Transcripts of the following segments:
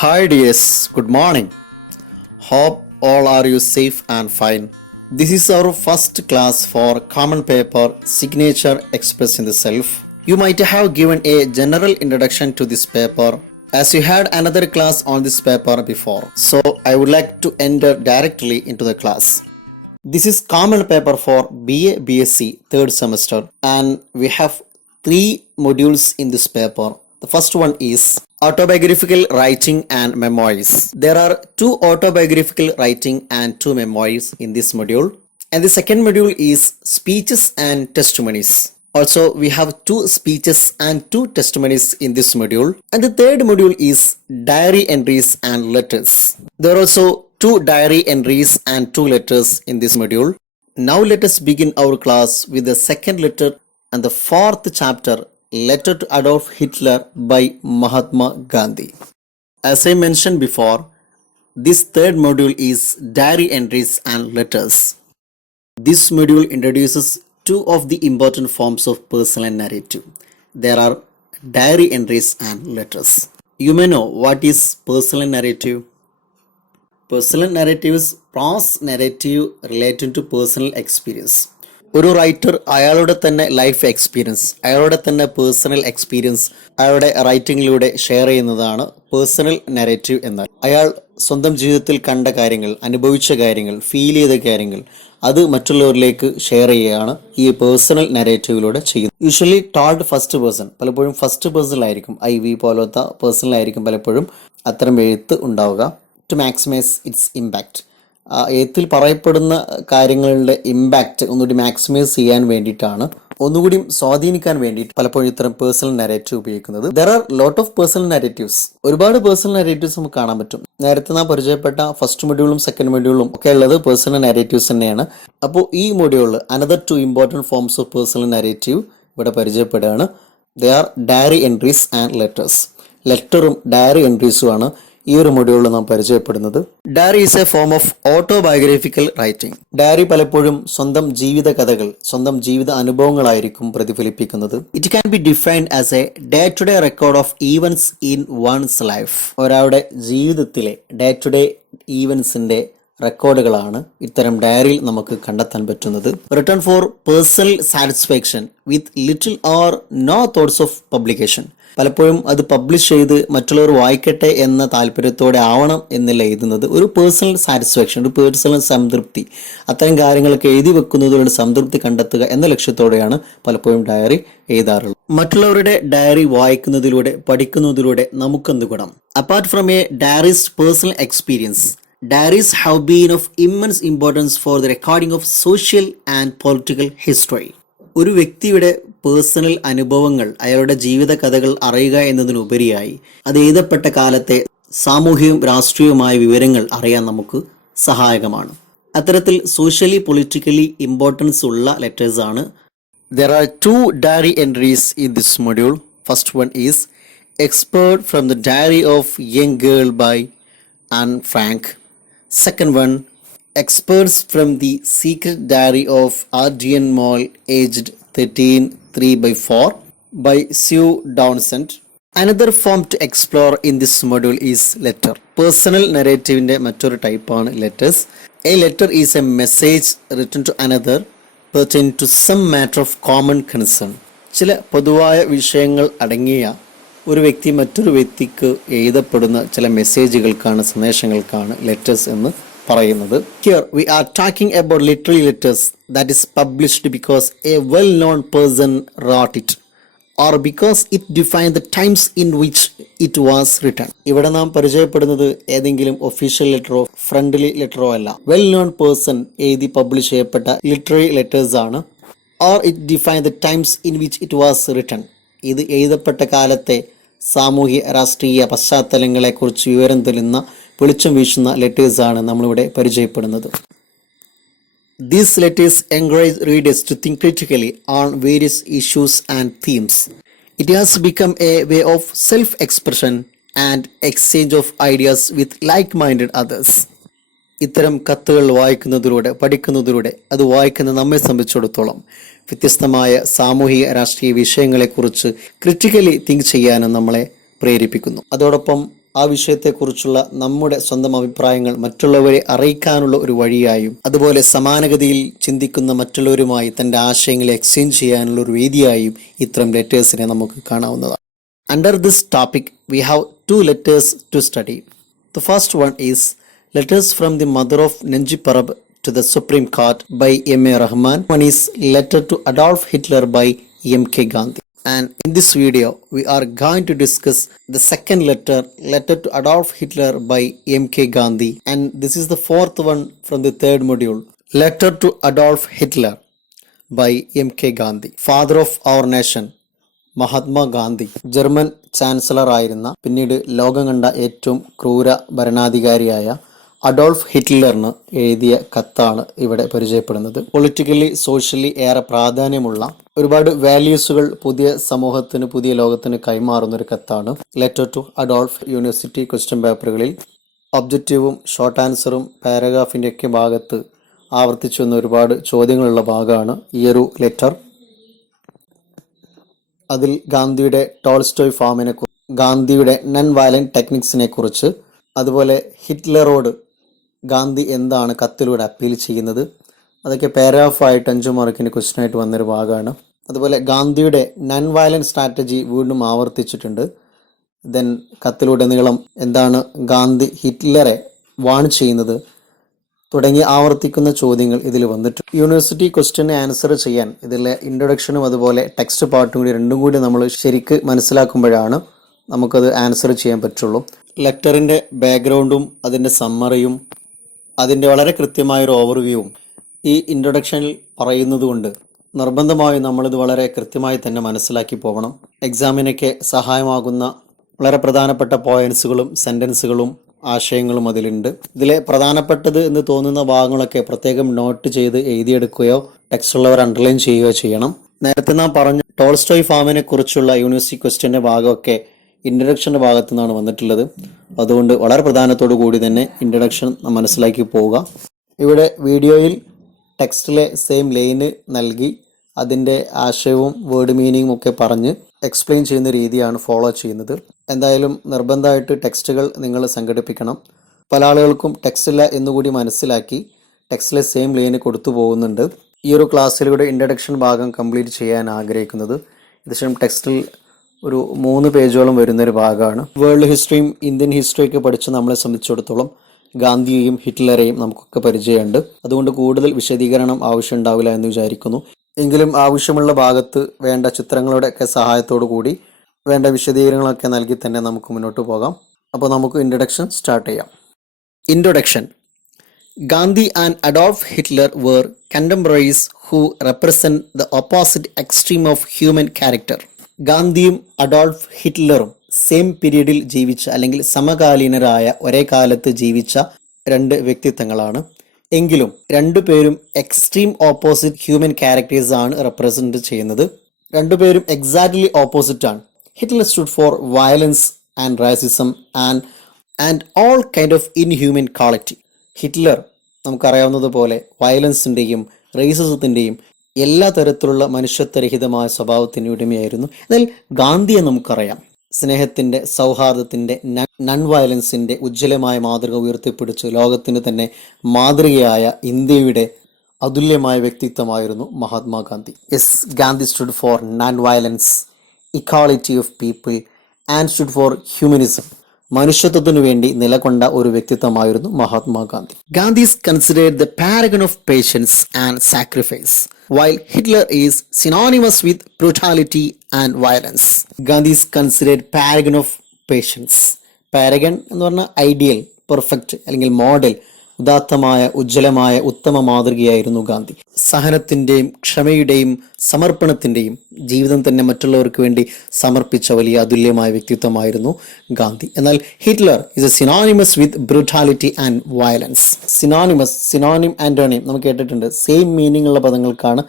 Hi dears, good morning. Hope all are you safe and fine. This is our first class for common paper signature expressing the self. You might have given a general introduction to this paper as you had another class on this paper before. So I would like to enter directly into the class. This is common paper for BA BSc third semester and we have three modules in this paper. The first one is autobiographical writing and memoirs. There are two autobiographical writing and two memoirs in this module. And the second module is speeches and testimonies. Also, we have two speeches and two testimonies in this module. And the third module is diary entries and letters. There are also two diary entries and two letters in this module. Now let us begin our class with the second letter and the fourth chapter, Letter to Adolf Hitler by Mahatma Gandhi. As I mentioned before, this third module is diary entries and letters. This module introduces two of the important forms of personal narrative. There are diary entries and letters. You may know what is personal narrative. Personal narrative is prose narrative relating to personal experience. ഒരു writer അയാളുടെ തന്നെ life experience, അയാളുടെ തന്നെ personal experience അയാളുടെ റൈറ്റിങ്ങിലൂടെ share ചെയ്യുന്നതാണ് personal narrative എന്നാൽ. അയാൾ സ്വന്തം ജീവിതത്തിൽ കണ്ട കാര്യങ്ങൾ, അനുഭവിച്ച കാര്യങ്ങൾ, ഫീൽ ചെയ്ത കാര്യങ്ങൾ അത് മറ്റുള്ളവരിലേക്ക് ഷെയർ ചെയ്യുകയാണ് ഈ പേഴ്സണൽ നരേറ്റീവിലൂടെ ചെയ്യുന്നത്. യൂഷ്വലി ടോൾഡ് ഫസ്റ്റ് പേഴ്സൺ, പലപ്പോഴും ഫസ്റ്റ് പേഴ്സണിലായിരിക്കും, ഐ.വി. പോലത്തെ പേഴ്സണിലായിരിക്കും പലപ്പോഴും അത്തരം എഴുത്ത് ഉണ്ടാവുക. ടു മാക്സിമൈസ് ഇറ്റ്സ് ഇമ്പാക്റ്റ്, എഴുത്തിൽ പറയപ്പെടുന്ന കാര്യങ്ങളുടെ ഇമ്പാക്റ്റ് ഒന്നുകൂടി മാക്സിമൈസ് ചെയ്യാൻ വേണ്ടിയിട്ടാണ്, ഒന്നുകൂടി സ്വാധീനിക്കാൻ വേണ്ടിയിട്ട് പലപ്പോഴും ഇത്തരം പേഴ്സണൽ നരേറ്റീവ് ഉപയോഗിക്കുന്നത്. There are lot of personal narratives. ഒരുപാട് പേഴ്സണൽ നരേറ്റീവ്സ് നമുക്ക് കാണാൻ പറ്റും. നേരത്തെ നാം പരിചയപ്പെട്ട ഫസ്റ്റ് മൊഡ്യൂളും സെക്കൻഡ് മൊഡ്യൂളും ഒക്കെ ഉള്ളത് പേഴ്സണൽ നരേറ്റീവ്സ് തന്നെയാണ്. അപ്പോൾ ഈ മൊഡ്യൂളിൽ another two important forms of personal narrative ഇവിടെ പരിചയപ്പെടുകയാണ്. They are diary entries and letters. ലെറ്ററും ഡയറി എൻട്രീസും ആണ് ഈ ഒരു മൊഡ്യൂളിൽ നാം പരിചയപ്പെടുന്നത്. Diary is a form of autobiographical writing. Diary പലപ്പോഴും സ്വന്തം ജീവിത കഥകൾ, സ്വന്തം ജീവിത അനുഭവങ്ങളായിരിക്കും പ്രതിഫലിപ്പിക്കുന്നത്. It can be defined as a day to day record of events in one's life. ഒരാളുടെ ജീവിതത്തിലെ ഡേ ടു ഡേ ഈവൻസിന്റെ റെക്കോർഡുകളാണ് ഇത്തരം ഡയറിയിൽ നമുക്ക് കണ്ടെത്താൻ പറ്റുന്നത്. Return for personal satisfaction with little or no thoughts of publication. പലപ്പോഴും അത് പബ്ലിഷ് ചെയ്ത് മറ്റുള്ളവർ വായിക്കട്ടെ എന്ന താല്പര്യത്തോടെ ആവണം എന്നില്ല എഴുതുന്നത്. ഒരു പേഴ്സണൽ സാറ്റിസ്ഫാക്ഷൻ, ഒരു പേഴ്സണൽ സംതൃപ്തി, അത്തരം കാര്യങ്ങളൊക്കെ എഴുതി വെക്കുന്നതിലൂടെ സംതൃപ്തി കണ്ടെത്തുക എന്ന ലക്ഷ്യത്തോടെയാണ് പലപ്പോഴും ഡയറി എഴുതാറുള്ളത്. മറ്റുള്ളവരുടെ ഡയറി വായിക്കുന്നതിലൂടെ, പഠിക്കുന്നതിലൂടെ നമുക്കെന്ത് ഗുണം? Apart from A diaries personal experience, diaries have been of immense importance for the recording of social and political history. ഒരു വ്യക്തിയുടെ പേഴ്സണൽ അനുഭവങ്ങൾ, അയാളുടെ ജീവിത കഥകൾ അറിയുക എന്നതിനുപരിയായി അത് എഴുതപ്പെട്ട കാലത്തെ സാമൂഹികവും രാഷ്ട്രീയവുമായ വിവരങ്ങൾ അറിയാൻ നമുക്ക് സഹായകമാണ്. അത്തരത്തിൽ സോഷ്യലി പൊളിറ്റിക്കലി ഇമ്പോർട്ടൻസ് ഉള്ള ലെറ്റേഴ്സ് ആണ്. There are two diary entries in this module. First one is Expert from the Diary of Young Girl by Anne Frank. Second one, Experts from the Secret Diary of Adrian Mole, aged 13, 3/4 by Sue Downsend. Another form to explore in this module is letter. Personal narrative inde മറ്റൊരു ടൈപ്പാണ് letters. A letter is a message written to another pertaining to some matter of common concern. ചില പൊതുവായ വിഷയങ്ങൾ അടങ്ങിയ ഒരു വ്യക്തി മറ്റൊരു വ്യക്തിക്ക് എഴുതപ്പെടുന്ന ചില മെസ്സേജുകൾക്കാണ്, സന്ദേശങ്ങൾക്കാണ് ലെറ്റേഴ്സ് എന്ന് പറയുന്നത്. Here we are talking about literary letters that is published because a well-known person wrote it or because it defined the times in which it was written. ഇവിടെ നാം പരിചയപ്പെടുന്നത് ഏതെങ്കിലും ഒഫീഷ്യൽ ലെറ്ററോ ഫ്രണ്ട്ലി ലെറ്ററോ അല്ല. വെൽ നോൺ പേഴ്സൺ എഴുതി publish ചെയ്യപ്പെട്ട literary letters ആണ്. or it defined the times in which it was written. ഇത് എഴുതപ്പെട്ട കാലത്തെ സാമൂഹ്യ രാഷ്ട്രീയ പശ്ചാത്തലങ്ങളെക്കുറിച്ച് വിവരം തരുന്ന, വെളിച്ചം വീശുന്ന ലെറ്റേഴ്സാണ് നമ്മളിവിടെ പരിചയപ്പെടുന്നത്. These letters encourage readers to think critically on various issues and themes. It has become a way of self-expression and exchange of ideas with like-minded others. ഇത്തരം കത്തുകൾ വായിക്കുന്നതിലൂടെ, പഠിക്കുന്നതിലൂടെ, അത് വായിക്കുന്ന നമ്മെ സംബന്ധിച്ചിടത്തോളം വ്യത്യസ്തമായ സാമൂഹിക രാഷ്ട്രീയ വിഷയങ്ങളെക്കുറിച്ച് ക്രിറ്റിക്കലി തിങ്ക് ചെയ്യാനും നമ്മളെ പ്രേരിപ്പിക്കുന്നു. അതോടൊപ്പം ആ വിഷയത്തെക്കുറിച്ചുള്ള നമ്മുടെ സ്വന്തം അഭിപ്രായങ്ങൾ മറ്റുള്ളവരെ അറിയിക്കാനുള്ള ഒരു വഴിയായും, അതുപോലെ സമാനഗതിയിൽ ചിന്തിക്കുന്ന മറ്റുള്ളവരുമായി തൻ്റെ ആശയങ്ങളെ എക്സ്ചേഞ്ച് ചെയ്യാനുള്ള ഒരു വേദിയായും ഇത്തരം ലെറ്റേഴ്സിനെ നമുക്ക് കാണാവുന്നതാണ്. Under this topic, we have two letters to study. The first one is Letters from the Mother of Nenji Parab to the Supreme Court by M.A. Rahman. One is Letter to Adolf Hitler by M.K. Gandhi. And in this video, we are going to discuss the second letter, Letter to Adolf Hitler by M.K. Gandhi. And this is the fourth one from the third module, Letter to Adolf Hitler by M.K. Gandhi, father of our nation. Mahatma Gandhi German chancellor ആയിരുന്ന, പിന്നീട് ലോകം കണ്ട ഏറ്റവും ക്രൂര ഭരണാധികാരിയായ Adolf ഹിറ്റ്ലറിന് എഴുതിയ കത്താണ് ഇവിടെ പരിചയപ്പെടുന്നത്. പൊളിറ്റിക്കലി സോഷ്യലി ഏറെ പ്രാധാന്യമുള്ള ഒരുപാട് വാല്യൂസുകൾ പുതിയ സമൂഹത്തിന്, പുതിയ ലോകത്തിന് കൈമാറുന്ന ഒരു കത്താണ് letter to Adolf. University question പേപ്പറുകളിൽ ഒബ്ജക്റ്റീവും ഷോർട്ട് ആൻസറും പാരഗ്രാഫിൻ്റെ ഒക്കെ ഭാഗത്ത് ആവർത്തിച്ചു വന്ന ഒരുപാട് ചോദ്യങ്ങളുള്ള ഭാഗമാണ് ഈ ഒരു ലെറ്റർ. അതിൽ ഗാന്ധിയുടെ ടോൾസ്റ്റോയ് ഫാമിനെ കുറിച്ച്, ഗാന്ധിയുടെ നൺ വയലന്റ് ടെക്നിക്സിനെ കുറിച്ച്, അതുപോലെ ഹിറ്റ്ലറോട് ഗാന്ധി എന്താണ് കത്തിലൂടെ അപ്പീൽ ചെയ്യുന്നത്, അതൊക്കെ പാരാഗ്രാഫായിട്ട് 5 മാർക്കിന് ക്വസ്റ്റ്യനായിട്ട് വന്നൊരു ഭാഗമാണ്. അതുപോലെ ഗാന്ധിയുടെ നൺ വയലന്റ് സ്ട്രാറ്റജി വീണ്ടും ആവർത്തിച്ചിട്ടുണ്ട്. ദെൻ കത്തിലൂടെ നീളം എന്താണ് ഗാന്ധി ഹിറ്റ്ലറെ വാൺ ചെയ്യുന്നത് തുടങ്ങി ആവർത്തിക്കുന്ന ചോദ്യങ്ങൾ ഇതിൽ വന്നിട്ടുണ്ട്. യൂണിവേഴ്സിറ്റി ക്വസ്റ്റ്യന് ആൻസർ ചെയ്യാൻ ഇതിലെ ഇൻട്രൊഡക്ഷനും അതുപോലെ ടെക്സ്റ്റ് പാർട്ടും കൂടി രണ്ടും കൂടി നമ്മൾ ശരിക്ക് മനസ്സിലാക്കുമ്പോഴാണ് നമുക്കത് ആൻസർ ചെയ്യാൻ പറ്റുള്ളൂ. ലെറ്ററിൻ്റെ ബാക്ക്ഗ്രൗണ്ടും അതിൻ്റെ സമ്മറിയും അതിൻ്റെ വളരെ കൃത്യമായൊരു ഓവർവ്യൂവും ഈ ഇൻട്രൊഡക്ഷനിൽ പറയുന്നത് കൊണ്ട് നിർബന്ധമായും നമ്മളിത് വളരെ കൃത്യമായി തന്നെ മനസ്സിലാക്കി പോകണം. എക്സാമിനൊക്കെ സഹായമാകുന്ന വളരെ പ്രധാനപ്പെട്ട പോയിന്റ്സുകളും സെൻറ്റൻസുകളും ആശയങ്ങളും അതിലുണ്ട്. ഇതിലെ പ്രധാനപ്പെട്ടത് എന്ന് തോന്നുന്ന ഭാഗങ്ങളൊക്കെ പ്രത്യേകം നോട്ട് ചെയ്ത് എഴുതിയെടുക്കുകയോ ടെക്സ്റ്റ് ഉള്ളവർ അണ്ടർലൈൻ ചെയ്യുകയോ ചെയ്യണം. നേരത്തെ നാം പറഞ്ഞ ടോൾസ്റ്റോയ് ഫാമിനെ കുറിച്ചുള്ള യൂണിവേഴ്സിറ്റി ക്വസ്റ്റ്യൻ്റെ ഭാഗമൊക്കെ ഇൻട്രഡക്ഷൻ്റെ ഭാഗത്തു നിന്നാണ് വന്നിട്ടുള്ളത്. അതുകൊണ്ട് വളരെ പ്രധാനത്തോടു കൂടി തന്നെ ഇൻട്രഡക്ഷൻ മനസ്സിലാക്കി പോവുക. ഇവിടെ വീഡിയോയിൽ ടെക്സ്റ്റിലെ സെയിം ലൈന് നൽകി അതിൻ്റെ ആശയവും വേർഡ് മീനിങ്ങും ഒക്കെ പറഞ്ഞ് എക്സ്പ്ലെയിൻ ചെയ്യുന്ന രീതിയാണ് ഫോളോ ചെയ്യുന്നത്. എന്തായാലും നിർബന്ധമായിട്ട് ടെക്സ്റ്റുകൾ നിങ്ങൾ സംഘടിപ്പിക്കണം. പല ആളുകൾക്കും ടെക്സ്റ്റില്ല എന്നുകൂടി മനസ്സിലാക്കി ടെക്സ്റ്റിലെ സെയിം ലൈന് കൊടുത്തു പോകുന്നുണ്ട്. ഈ ഒരു ക്ലാസ്സിലൂടെ ഇൻട്രഡക്ഷൻ ഭാഗം കംപ്ലീറ്റ് ചെയ്യാൻ ആഗ്രഹിക്കുന്നത് ഏകദേശം ടെക്സ്റ്റിൽ ഒരു 3 പേജോളം വരുന്നൊരു ഭാഗമാണ്. വേൾഡ് ഹിസ്റ്ററിയും ഇന്ത്യൻ ഹിസ്റ്ററിയൊക്കെ പഠിച്ച് നമ്മളെ സംബന്ധിച്ചിടത്തോളം ഗാന്ധിയെയും ഹിറ്റ്ലറെയും നമുക്കൊക്കെ പരിചയമുണ്ട്. അതുകൊണ്ട് കൂടുതൽ വിശദീകരണം ആവശ്യമുണ്ടാവില്ല എന്ന് വിചാരിക്കുന്നു. എങ്കിലും ആവശ്യമുള്ള ഭാഗത്ത് വേണ്ട ചിത്രങ്ങളുടെ ഒക്കെ സഹായത്തോടു കൂടി വേണ്ട വിശദീകരണങ്ങളൊക്കെ നൽകി തന്നെ നമുക്ക് മുന്നോട്ട് പോകാം. അപ്പോൾ നമുക്ക് ഇൻട്രൊഡക്ഷൻ സ്റ്റാർട്ട് ചെയ്യാം. Introduction. Gandhi and Adolf Hitler were contemporaries who represent the opposite extreme of human character. ഗാന്ധിയും അഡോൾഫ് ഹിറ്റ്ലറും സെയിം പീരീഡിൽ ജീവിച്ച അല്ലെങ്കിൽ സമകാലീനരായ ഒരേ കാലത്ത് ജീവിച്ച 2 വ്യക്തിത്വങ്ങളാണ്. എങ്കിലും രണ്ടുപേരും എക്സ്ട്രീം ഓപ്പോസിറ്റ് ഹ്യൂമൻ ക്യാരക്ടേഴ്സ് ആണ് റെപ്രസെന്റ് ചെയ്യുന്നത്. രണ്ടുപേരും എക്സാക്ട്ലി ഓപ്പോസിറ്റ് ആണ്. Hitler stood for violence and racism and all kind of inhuman quality. Hitler നമുക്കറിയാവുന്നതുപോലെ വയലൻസിൻ്റെയും റേസിസത്തിൻ്റെയും എല്ലാ തരത്തിലുള്ള മനുഷ്യത്വരഹിതമായ സ്വഭാവത്തിന് ഉടമയായിരുന്നു. എന്നാൽ ഗാന്ധിയെ നമുക്കറിയാം സ്നേഹത്തിൻ്റെ, സൗഹാർദ്ദത്തിൻ്റെ, നൺ വയലൻസിൻ്റെ ഉജ്ജ്വലമായ മാതൃക ഉയർത്തിപ്പിടിച്ച് ലോകത്തിന് തന്നെ മാതൃകയായ ഇന്ത്യയുടെ അതുല്യമായ വ്യക്തിത്വമായിരുന്നു Mahatma Gandhi. Gandhi stood for non-violence, equality of people and stood for humanism. മനുഷ്യത്വത്തിനു വേണ്ടി നിലകൊണ്ട ഒരു വ്യക്തിത്വമായിരുന്നു Mahatma Gandhi. Gandhi is considered the paragon of patience and sacrifice, while Hitler is synonymous with brutality and violence. Gandhi is considered paragon of patience. Paragon എന്ന് പറഞ്ഞാൽ ideal, perfect അല്ലെങ്കിൽ model, ഉദാത്തമായ ഉജ്ജ്വലമായ ഉത്തമ മാതൃകയായിരുന്നു ഗാന്ധി. സഹനത്തിൻ്റെയും ക്ഷമയുടെയും സമർപ്പണത്തിൻ്റെയും ജീവിതം തന്നെ മറ്റുള്ളവർക്ക് വേണ്ടി സമർപ്പിച്ച വലിയ അതുല്യമായ വ്യക്തിത്വമായിരുന്നു ഗാന്ധി. എന്നാൽ Hitler is A synonymous with brutality and violence. Synonym antonym നമുക്ക് കേട്ടിട്ടുണ്ട്. സെയിം മീനിങ് ഉള്ള പദങ്ങൾക്കാണ്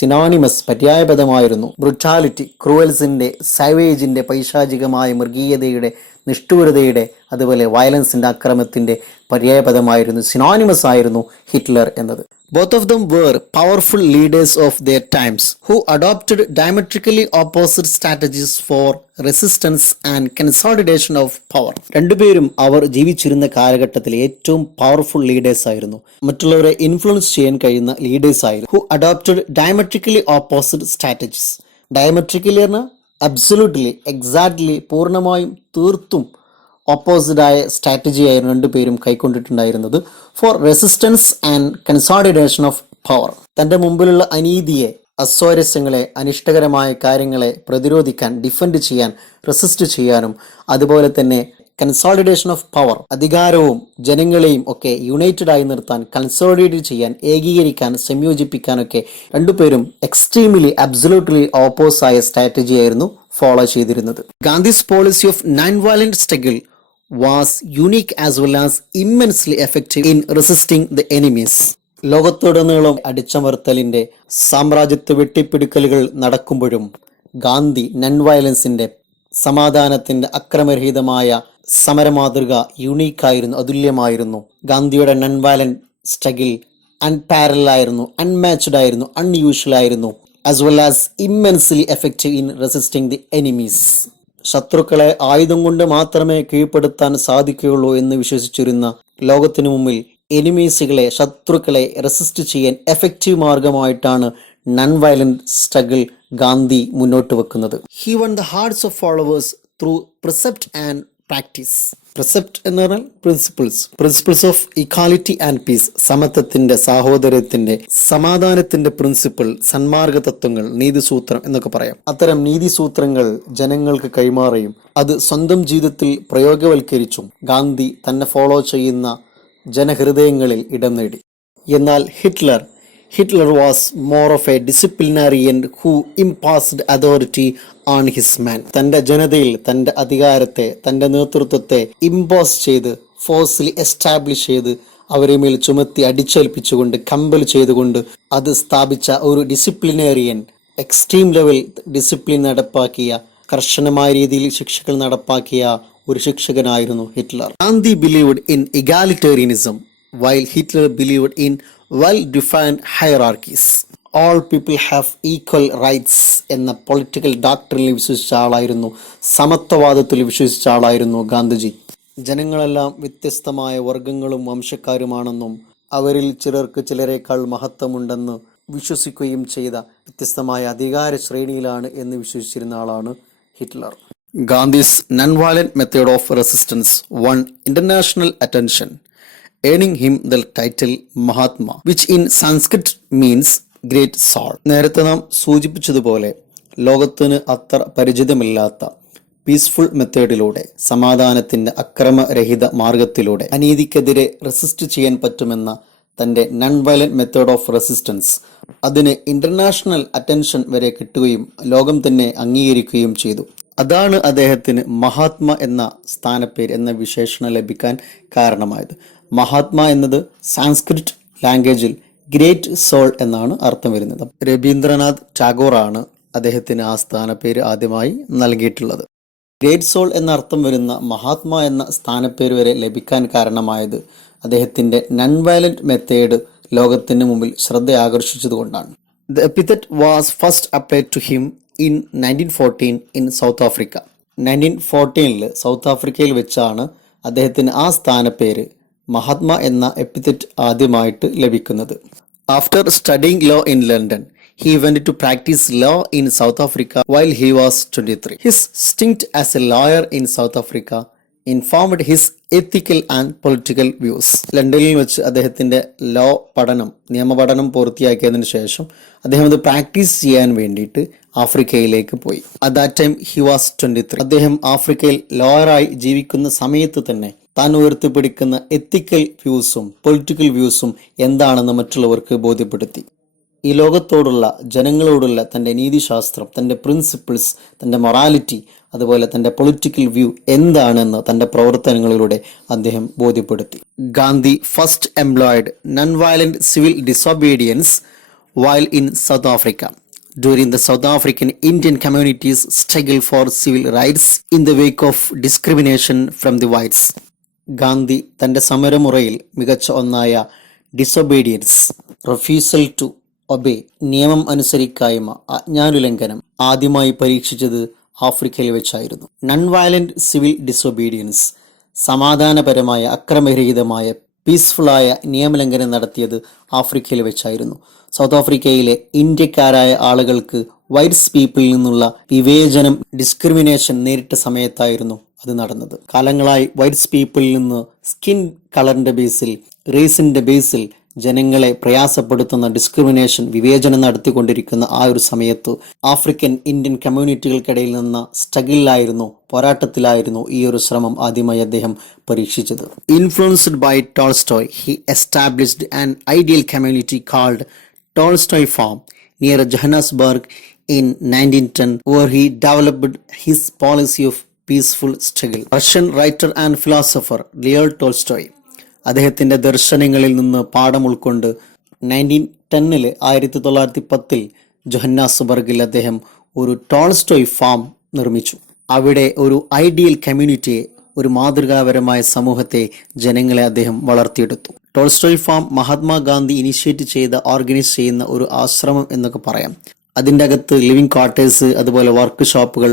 സിനോണിമസ് പര്യായ പദമായിരുന്നു. ബ്രൂട്ടാലിറ്റി ക്രൂവൽസിൻ്റെ, സൈവേജിൻ്റെ, പൈശാചികമായ മൃഗീയതയുടെ, നിഷ്ഠൂരതയുടെ, അതുപോലെ വയലൻസിൻ്റെ, അക്രമത്തിൻ്റെ പര്യായ പദമായിരുന്നു, സിനോണിമസ് ആയിരുന്നു ഹിറ്റ്ലർ എന്നത്. Both of them were powerful leaders of their times who adopted diametrically opposite strategies for resistance and consolidation of power. രണ്ടുപേരും അവർ ജീവിച്ചിരുന്ന കാലഘട്ടത്തിലെ ഏറ്റവും പവർഫുൾ ലീഡേഴ്സ് ആയിരുന്നു. മറ്റുള്ളവരെ ഇൻഫ്ലുവൻസ് ചെയ്യാൻ കഴിയുന്ന ലീഡേഴ്സ് ആയിരുന്നു. Who adopted diametrically opposite strategies. Diametrically പറഞ്ഞാൽ അബ്സൊല്യൂട്ട്ലി, എക്സാക്ട്ലി, പൂർണ്ണമായും തീർത്തും ഓപ്പോസിറ്റായ സ്ട്രാറ്റജി ആയിരുന്നു രണ്ടുപേരും കൈക്കൊണ്ടിട്ടുണ്ടായിരുന്നത്. For resistance and consolidation of power. തൻ്റെ മുമ്പിലുള്ള അനീതിയെ, അസ്വാരസ്യങ്ങളെ, അനിഷ്ടകരമായ കാര്യങ്ങളെ പ്രതിരോധിക്കാൻ, ഡിഫെൻഡ് ചെയ്യാൻ, റെസിസ്റ്റ് ചെയ്യാനും, അതുപോലെ തന്നെ കൺസോളിഡേഷൻ ഓഫ് പവർ, അധികാരവും ജനങ്ങളെയും ഒക്കെ യുണൈറ്റഡ് ആയി നിർത്താൻ, കൺസോളിഡേറ്റ് ചെയ്യാൻ, ഏകീകരിക്കാൻ, സംയോജിപ്പിക്കാനൊക്കെ രണ്ടുപേരും എക്സ്ട്രീംലി അബ്സൊല്യൂട്ട്ലി ഓപ്പോസായ സ്ട്രാറ്റജി ആയിരുന്നു ഫോളോ ചെയ്തിരുന്നത്. Gandhi's policy of non violent struggle was unique as well as immensely effective in resisting the enemies. ലോകത്തുടനീളം അടിച്ചമർത്തലിന്റെ സാമ്രാജ്യത്വ വെട്ടിപ്പിടിക്കലുകൾ നടക്കുമ്പോഴും ഗാന്ധി നൺ വയലൻസിന്റെ, സമാധാനത്തിന്റെ അക്രമരഹിതമായ സമരമാതൃക യുണീക്കായിരുന്നു, അതുല്യമായിരുന്നു. ഗാന്ധിയുടെ നൺ വയലന്റ് സ്ട്രഗിൾ അൺപാരലായിരുന്നു, അൺമാച്ച്ഡ് ആയിരുന്നു, അൺയൂഷ്വൽ ആയിരുന്നു, as well as immensely effective in resisting the enemies. ശത്രുക്കളെ ആയുധം കൊണ്ട് മാത്രമേ കീഴ്പ്പെടുത്താൻ സാധിക്കുകയുള്ളൂ എന്ന് വിശ്വസിച്ചിരുന്ന ലോകത്തിനു മുമ്പിൽ എനിമീസുകളെ, ശത്രുക്കളെ റെസിസ്റ്റ് ചെയ്യാൻ എഫക്റ്റീവ് മാർഗമായിട്ടാണ് നൺ വയലന്റ് സ്ട്രഗിൾ ഗാന്ധി മുന്നോട്ട് വെക്കുന്നത്. He won the hearts of followers through precept and practice. Precept എന്ന് പറഞ്ഞാൽ principles of equality and peace, സമത്വത്തിന്റെ, സാഹോദര്യത്തിന്റെ, സമാധാനത്തിന്റെ പ്രിൻസിപ്പിൾ, സന്മാർഗ തത്വങ്ങൾ, നീതിസൂത്രം എന്നൊക്കെ പറയാം. അത്തരം നീതിസൂത്രങ്ങൾ ജനങ്ങൾക്ക് കൈമാറിയും അത് സ്വന്തം ജീവിതത്തിൽ പ്രയോഗവൽക്കരിച്ചും ഗാന്ധി തന്നെ ഫോളോ ചെയ്യുന്ന ജനഹൃദയങ്ങളിൽ ഇടം നേടി. എന്നാൽ Hitler was more of a disciplinarian who imposed authority on his men. തൻ്റെ ജനതയിൽ തൻ്റെ അധികാരത്തെ, തൻ്റെ നേതൃത്വത്തെ ഇമ്പോസ് ചെയ്ത്, ഫോഴ്സ്ലി എസ്റ്റാബ്ലിഷ് ചെയ്ത്, അവരെ മേൽ ചുമത്തി അടിച്ചേൽപ്പിച്ചുകൊണ്ട്, കമ്പൽ ചെയ്തുകൊണ്ട് അത് സ്ഥാപിച്ച ഒരു ഡിസിപ്ലിനേറിയൻ, എക്സ്ട്രീം ലെവൽ ഡിസിപ്ലിൻ നടപ്പാക്കിയ, കർശനമായ രീതിയിൽ ശിക്ഷകൾ നടപ്പാക്കിയ ഒരു ശിക്ഷകനായിരുന്നു Hitler. Gandhi believed in egalitarianism while Hitler believed in well-defined hierarchies. All people have equal rights എന്ന പൊളിറ്റിക്കൽ ഡോക്ട്രിനിൽ വിശ്വസിച്ച ആളായിരുന്നു, സമത്വവാദത്തിൽ വിശ്വസിച്ച ആളായിരുന്നു ഗാന്ധിജി. ജനങ്ങളെല്ലാം വ്യത്യസ്തമായ വർഗങ്ങളും വംശക്കാരുമാണെന്നും അവരിൽ ചിലർക്ക് ചിലരേക്കാൾ മഹത്വമുണ്ടെന്ന് വിശ്വസിക്കുകയും ചെയ്ത വ്യത്യസ്തമായ അധികാര ശ്രേണിയിലാണ് എന്ന് വിശ്വസിച്ചിരുന്ന ആളാണ് Hitler. Gandhi's non violent method of resistance won international attention, earning him the title Mahatma, which in Sanskrit means great soul. നേരത്തെ നാം സൂചിപ്പിച്ചതുപോലെ ലോകത്തിന് അത്ര പരിചിതമില്ലാത്ത പീസ്ഫുൾ മെത്തേഡിലൂടെ, സമാധാനത്തിന്റെ അക്രമരഹിത മാർഗത്തിലൂടെ അനീതിക്കെതിരെ റെസിസ്റ്റ് ചെയ്യാൻ പറ്റുമെന്ന തൻ്റെ non violent method of resistance, അതിന് ഇന്റർനാഷണൽ അറ്റൻഷൻ വരെ കിട്ടുകയും ലോകം തന്നെ അംഗീകരിക്കുകയും ചെയ്തു. അതാണ് അദ്ദേഹത്തിന് മഹാത്മ എന്ന സ്ഥാനപ്പേര്, എന്ന വിശേഷണം ലഭിക്കാൻ കാരണമായത്. മഹാത്മ എന്നത് സാൻസ്ക്രിറ്റ് ലാംഗ്വേജിൽ ഗ്രേറ്റ് സോൾ എന്നാണ് അർത്ഥം വരുന്നത്. രവീന്ദ്രനാഥ് ടാഗോറാണ് അദ്ദേഹത്തിന് ആ സ്ഥാനപ്പേര് ആദ്യമായി നൽകിയിട്ടുള്ളത്. ഗ്രേറ്റ് സോൾ എന്ന അർത്ഥം വരുന്ന മഹാത്മ എന്ന സ്ഥാനപ്പേര് വരെ ലഭിക്കാൻ കാരണമായത് അദ്ദേഹത്തിന്റെ നോൺ വയലന്റ് മെത്തേഡ് ലോകത്തിന് മുമ്പിൽ ശ്രദ്ധ ആകർഷിച്ചതുകൊണ്ടാണ്. The epithet was first applied to him in 1914 in South Africa. 1914 south ആഫ്രിക്കയിൽ വെച്ചാണ് അദ്ദേഹത്തിന് ആ സ്ഥാനപ്പേര് മഹാത്മ എന്ന എപ്പിത്തറ്റ് ആദ്യമായിട്ട് ലഭിക്കുന്നത്. After studying law in London, he went to practice law in South Africa while he was 23. His stint as a lawyer in South Africa informed his ethical and political views. ലണ്ടനിൽ വെച്ച് അദ്ദേഹത്തിന്റെ law പഠനം, നിയമപഠനം പൂർത്തിയാക്കിയതിനു ശേഷം അദ്ദേഹം അത് practice ചെയ്യാൻ വേണ്ടിയിട്ട് ആഫ്രിക്കയിലേക്ക് പോയി. At that time he was 23. അദ്ദേഹം ആഫ്രിക്കയിൽ ലോയറായി ജീവിക്കുന്ന സമയത്ത് തന്നെ താൻ ഉയർത്തിപ്പിടിക്കുന്ന എത്തിക്കൽ വ്യൂസും പൊളിറ്റിക്കൽ വ്യൂസും എന്താണെന്ന് മറ്റുള്ളവർക്ക് ബോധ്യപ്പെടുത്തി. ഈ ലോകത്തോടുള്ള, ജനങ്ങളോടുള്ള തൻ്റെ നീതിശാസ്ത്രം, തൻ്റെ പ്രിൻസിപ്പിൾസ്, തൻ്റെ മൊറാലിറ്റി, അതുപോലെ തൻ്റെ പൊളിറ്റിക്കൽ വ്യൂ എന്താണെന്ന് തൻ്റെ പ്രവർത്തനങ്ങളിലൂടെ അദ്ദേഹം ബോധ്യപ്പെടുത്തി. Gandhi first employed non violent civil disobedience while in South Africa during the South African Indian community's struggle for civil rights in the wake of discrimination from the whites. Gandhi തൻ്റെ സമരമുറയിൽ മികച്ച ഒന്നായ ഡിസൊബീഡിയൻസ്, റിഫ്യൂസൽ ടു ഒബേ, നിയമം അനുസരിക്കായ്മ, ആജ്ഞാനുലംഘനം ആദ്യമായി പരീക്ഷിച്ചത് ആഫ്രിക്കയിൽ വെച്ചായിരുന്നു. None violent civil disobedience, സമാധാനപരമായ അക്രമരഹിതമായ പീസ്ഫുള്ളായ നിയമലംഘനം നടത്തിയത് ആഫ്രിക്കയിൽ വെച്ചായിരുന്നു. സൗത്ത് ആഫ്രിക്കയിലെ ഇന്ത്യക്കാരായ ആളുകൾക്ക് വൈറ്റ്സ് പീപ്പിളിൽ നിന്നുള്ള വിവേചനം, ഡിസ്ക്രിമിനേഷൻ നേരിട്ട സമയത്തായിരുന്നു അത് നടന്നത്. കാലങ്ങളായി വൈറ്റ്സ് പീപ്പിളിൽ നിന്ന് സ്കിൻ കളറിന്റെ ബേസിൽ, റേസിന്റെ ബേസിൽ ജനങ്ങളെ പ്രയാസപ്പെടുത്തുന്ന ഡിസ്ക്രിമിനേഷൻ, വിവേചനം നടത്തിക്കൊണ്ടിരിക്കുന്ന ആ ഒരു സമയത്ത് ആഫ്രിക്കൻ ഇന്ത്യൻ കമ്മ്യൂണിറ്റികൾക്കിടയിൽ നിന്ന സ്ട്രഗിളിലായിരുന്നു, പോരാട്ടത്തിലായിരുന്നു ഈ ഒരു ശ്രമം ആദ്യമായി അദ്ദേഹം പരീക്ഷിച്ചത്. Influenced by Tolstoy, he established an ideal community called Tolstoy farm near Johannesburg in 1910, where he developed his policy of peaceful struggle. Russian writer and philosopher Leo Tolstoy അദ്ദേഹത്തിൻ്റെ ദർശനങ്ങളിൽ നിന്ന് പാഠം ഉൾക്കൊണ്ട് 1910 ജോഹന്നാസ്ബർഗിൽ അദ്ദേഹം ഒരു ടോൾസ്റ്റോയ് ഫാം നിർമ്മിച്ചു. അവിടെ ഒരു ഐഡിയൽ കമ്മ്യൂണിറ്റിയെ, ഒരു മാതൃകാപരമായ സമൂഹത്തെ, ജനങ്ങളെ അദ്ദേഹം വളർത്തിയെടുത്തു. ടോൾസ്റ്റോയ് ഫാം മഹാത്മാഗാന്ധി ഇനിഷ്യേറ്റ് ചെയ്ത, ഓർഗനൈസ് ചെയ്യുന്ന ഒരു ആശ്രമം എന്നൊക്കെ പറയാം. അതിൻ്റെ അകത്ത് ലിവിങ് ക്വാർട്ടേഴ്സ്, അതുപോലെ വർക്ക് ഷോപ്പുകൾ,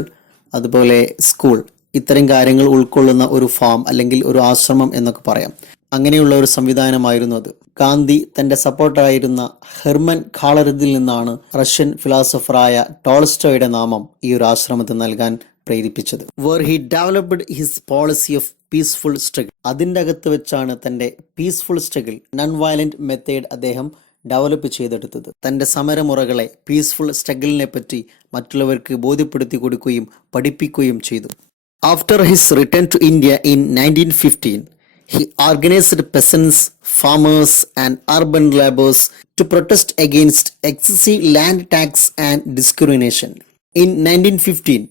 അതുപോലെ സ്കൂൾ, ഇത്തരം കാര്യങ്ങൾ ഉൾക്കൊള്ളുന്ന ഒരു ഫാം അല്ലെങ്കിൽ ഒരു ആശ്രമം എന്നൊക്കെ പറയാം. അങ്ങനെയുള്ള ഒരു സംവിധാനമായിരുന്നു അത്. ഗാന്ധി തൻ്റെ സപ്പോർട്ടറായിരുന്ന ഹെർമൻ കാളറിൽ നിന്നാണ് റഷ്യൻ ഫിലോസഫറായ ടോൾസ്റ്റോയുടെ നാമം ഈ ഒരു ആശ്രമത്തിന് നൽകാൻ പ്രേരിപ്പിച്ചത്. Where he developed his policy of peaceful struggle, അതിൻ്റെ അകത്ത് വെച്ചാണ് തൻ്റെ peaceful struggle, non violent method അദ്ദേഹം ഡെവലപ്പ് ചെയ്തെടുത്തത്. തൻ്റെ സമരമുറകളെ, പീസ്ഫുൾ സ്ട്രഗിളിനെ പറ്റി മറ്റുള്ളവർക്ക് ബോധ്യപ്പെടുത്തി കൊടുക്കുകയും പഠിപ്പിക്കുകയും ചെയ്തു. After his return to India in 1915, he organized peasants, farmers and urban laborers to protest against excessive land tax and discrimination. In 1915,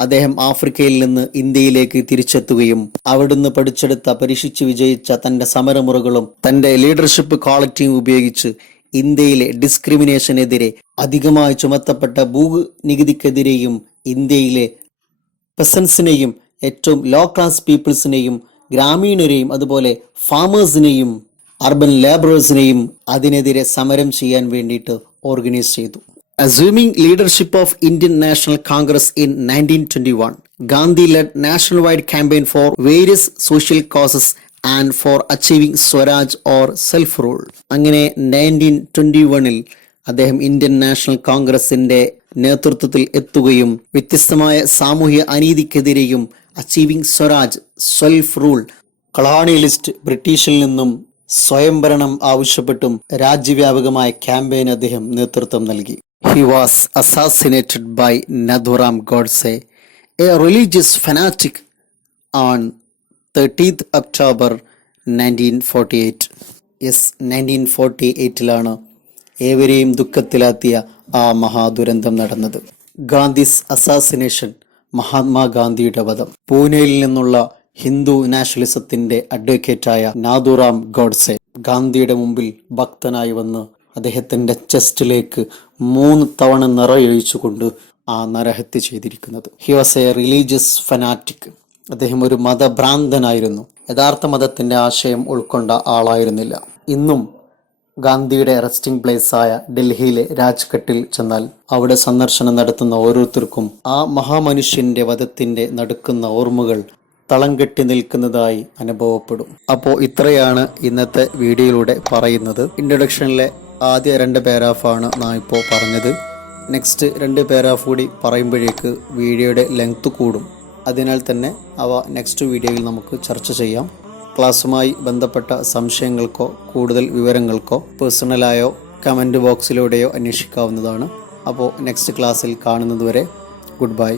അദ്ദേഹം ആഫ്രിക്കയിൽ നിന്ന് ഇന്ത്യയിലേക്ക് തിരിച്ചെത്തുകയും അവിടുന്ന് പഠിച്ചെടുത്ത, പരീക്ഷിച്ച് വിജയിച്ച തൻ്റെ സമരമുറകളും തൻ്റെ ലീഡർഷിപ്പ് ക്വാളിറ്റിയും ഉപയോഗിച്ച് ഇന്ത്യയിലെ ഡിസ്ക്രിമിനേഷനെതിരെ, അധികമായി ചുമത്തപ്പെട്ട ഭൂനികുതിക്കെതിരെയും, ഇന്ത്യയിലെ പെസൻസിനെയും, ഏറ്റവും ലോ ക്ലാസ് പീപ്പിൾസിനെയും, ഗ്രാമീണരെയും, അതുപോലെ ഫാമേഴ്സിനെയും, അർബൻ ലേബറേഴ്സിനെയും അതിനെതിരെ സമരം ചെയ്യാൻ വേണ്ടിയിട്ട് ഓർഗനൈസ് ചെയ്തു. Assuming leadership of Indian National Congress in 1921, Gandhi led nationwide campaign for various social causes and for achieving Swaraj or self-rule. അങ്ങനെ 1921 അദ്ദേഹം ഇന്ത്യൻ നാഷണൽ കോൺഗ്രസിന്റെ നേതൃത്വത്തിൽ എത്തുകയും വ്യത്യസ്തമായ സാമൂഹ്യ അനീതിക്കെതിരെയും achieving swaraj, self rule, colonialist ബ്രിട്ടീഷിൽ നിന്നും സ്വയംഭരണം ആവശ്യപ്പെട്ടും രാജ്യവ്യാപകമായ ക്യാമ്പയിൻ അദ്ദേഹം നേതൃത്വം നൽകി. He was assassinated by Nathuram Godse, a religious fanatic, on 30th October 1948. Yes, 1948 ഏവരെയും ദുഃഖത്തിലാത്തിയ ആ മഹാദുരന്തം നടന്നത്. ഗാന്ധിസ് അസാസിനേഷൻ, മഹാത്മാഗാന്ധിയുടെ വധം. പൂനെയിൽ നിന്നുള്ള ഹിന്ദു നാഷണലിസത്തിന്റെ അഡ്വക്കേറ്റായ നാഥുറാം ഗോഡ്സെ ഗാന്ധിയുടെ മുമ്പിൽ ഭക്തനായി വന്ന് അദ്ദേഹത്തിന്റെ ചെസ്റ്റിലേക്ക് 3 തവണ നിറയൊഴിച്ചുകൊണ്ട് ആ നരഹത്യ ചെയ്തിരിക്കുന്നത്. He was A religious fanatic. അദ്ദേഹം ഒരു മതഭ്രാന്തനായിരുന്നു. യഥാർത്ഥ മതത്തിന്റെ ആശയം ഉൾക്കൊണ്ട ആളായിരുന്നില്ല. ഇന്നും ഗാന്ധിയുടെ റെസ്റ്റിംഗ് പ്ലേസ് ആയ ഡൽഹിയിലെ രാജ്ഘട്ടിൽ ചെന്നാൽ അവിടെ സന്ദർശനം നടത്തുന്ന ഓരോരുത്തർക്കും ആ മഹാമനുഷ്യന്റെ വധത്തിന്റെ നടുക്കുന്ന ഓർമ്മകൾ തളം കെട്ടി നിൽക്കുന്നതായി അനുഭവപ്പെടും. അപ്പോൾ ഇത്രയാണ് ഇന്നത്തെ വീഡിയോയിലൂടെ പറയുന്നത്. ഇൻട്രൊഡക്ഷനിലെ ആദ്യ 2 പാരാഗ്രാഫാണ് നാം ഇപ്പോൾ പറഞ്ഞത്. നെക്സ്റ്റ് 2 പാരാഗ്രാഫ് കൂടി പറയുമ്പോഴേക്ക് വീഡിയോയുടെ ലെങ്ത് കൂടും. അതിനാൽ തന്നെ അവ നെക്സ്റ്റ് വീഡിയോയിൽ നമുക്ക് ചർച്ച ചെയ്യാം. ക്ലാസ്സുമായി ബന്ധപ്പെട്ട സംശയങ്ങൾക്കോ കൂടുതൽ വിവരങ്ങൾക്കോ പേഴ്സണലായോ കമൻറ്റ് ബോക്സിലൂടെയോ അന്വേഷിക്കാവുന്നതാണ്. അപ്പോൾ നെക്സ്റ്റ് ക്ലാസ്സിൽ കാണുന്നതുവരെ ഗുഡ് ബൈ.